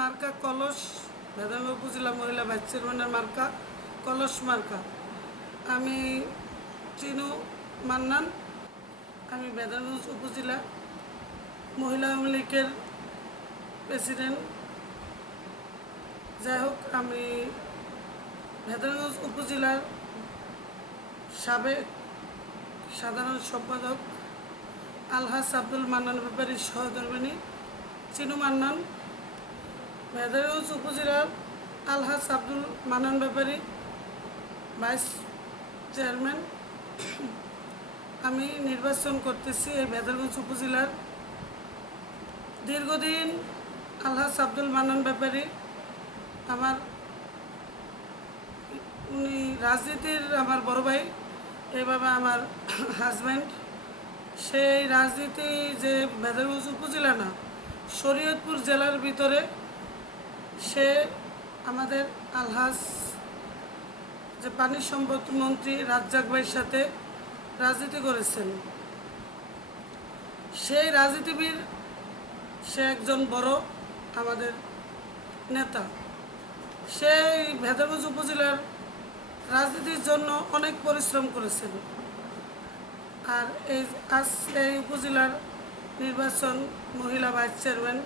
মার্কা, কলস ভেদাঙ্গ উপজেলা মহিলা ভাইস চেয়ারম্যানের মার্কা, কলস মার্কা। আমি চিনু মান্নান, আমি বেদারগঞ্জ উপজেলা মহিলা আওয়ামী লীগের প্রেসিডেন্ট। যাই হোক, আমি ভেদারগঞ্জ উপজেলার সাবেক সাধারণ সম্পাদক আলহাস আব্দুল মান্নান ব্যাপারীর সহধর্মিনী। চিনু মান্নান ভেদারগঞ্জ উপজেলার আলহাজ আব্দুল মান্নান ব্যাপারী, ভাইস চেয়ারম্যান। আমি নির্বাচন করতেছি এই ভেদারগঞ্জ উপজেলার। দীর্ঘদিন আলহাজ আব্দুল মান্নান ব্যাপারী, আমার উনি রাজনীতির আমার বড় ভাই, এইভাবে আমার হাজব্যান্ড সেই রাজনীতি যে ভেদারগঞ্জ উপজেলা না, শরীয়তপুর জেলার ভিতরে সে আমাদের আলহাস যে পানি সম্পদ মন্ত্রী রাজ্জাক ভাইয়ের সাথে রাজনীতি করেছেন। সেই রাজনীতিবিদ সে একজন বড় আমাদের নেতা। সেই ভেদাগঞ্জ উপজেলার রাজনীতির জন্য অনেক পরিশ্রম করেছেন। আর এই আজ এই উপজেলার নির্বাচন মহিলা ভাইস চেয়ারম্যান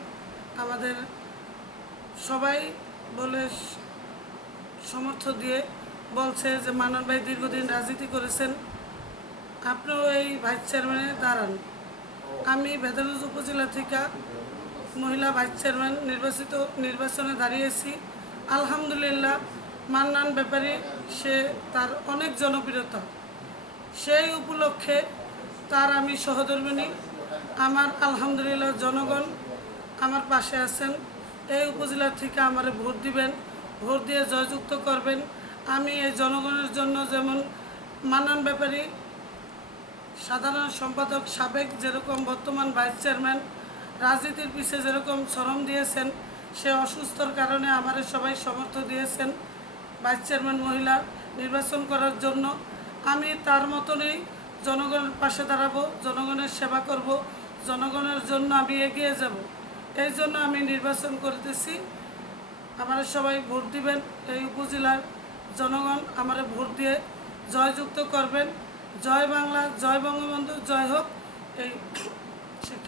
আমাদের সবাই বলে সমর্থ দিয়ে বলছে যে মানন ভাই দীর্ঘদিন রাজনীতি করেছেন। আপনিও এই ভাইস চেয়ারম্যানে দাঁড়ান। আমি ভেদারুজ উপজেলা থেকে মহিলা ভাইস চেয়ারম্যান নির্বাচিত নির্বাচনে দাঁড়িয়েছি। আলহামদুলিল্লাহ, মান্নান ব্যাপারী, সে তার অনেক জনপ্রিয়তা। সেই উপলক্ষে তার আমি সহধর্মিনী। আমার আলহামদুলিল্লাহ জনগণ আমার পাশে আছেন। এই উপজেলা থেকে আমার ভোট দিবেন, ভোট দিয়ে জয়যুক্ত করবেন। আমি এই জনগণের জন্য যেমন মান্নান ব্যাপারী, সাধারণ সম্পাদক সাবেক যেরকম বর্তমান ভাইস চেয়ারম্যান, রাজনীতির পিছিয়ে যেরকম শ্রম দিয়েছেন, সে অসুস্থর কারণে আমাদের সবাই সমর্থ দিয়েছেন ভাইস চেয়ারম্যান মহিলা নির্বাচন করার জন্য। আমি তার মতনই জনগণের পাশে দাঁড়াবো, জনগণের সেবা করব, জনগণের জন্য আমি এগিয়ে যাব। এই জন্য আমি নির্বাচন করতেছি। আমার সবাই ভোট দিবেন। এই উপজেলার জনগণ আমার ভোট দিয়ে জয়যুক্ত করবেন। জয় বাংলা, জয় বঙ্গবন্ধু, জয় হোক। এই